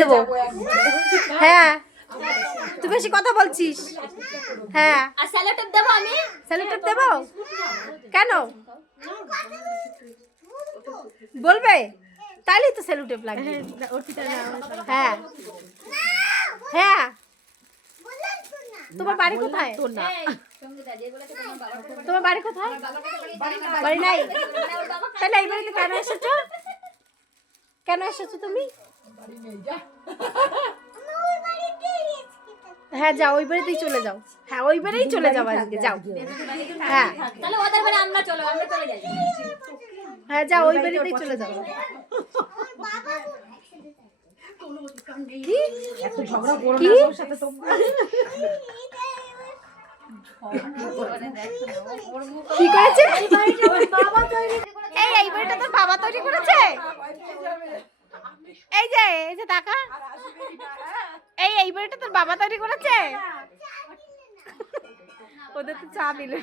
দেবো। হ্যাঁ তুই বেশি কথা বলছিস। হ্যাঁ আর স্যালোটেপ দেবো আমি। স্যালুটেপ দেবো কেন বলবে? তাইলেই তো স্যালুটেপ লাগবে। হ্যাঁ হ্যাঁ তোমার বাড়ি কোথায়? তোমার বাড়ি কোথায়? বাড়ি নাই? তাহলে এই বাড়িতে কেন এসেছো? কেন এসেছো তুমি? হ্যাঁ যাও ওই বাড়িতেই চলে যাও। হ্যাঁ ওই বাড়িতেই চলে যাও আজকে যাও। হ্যাঁ তাহলে ওদের বাড়ি আমরা চলে যাই। হ্যাঁ যাও ওই বাড়িতেই চলে যাও। কি কি করেছে? এই বাড়িটা তোর বাবা তৈরি করেছে? এই যে টাকা এই বাড়িটা তোর বাবা তৈরি করেছে? ওদের তো চা দিলে।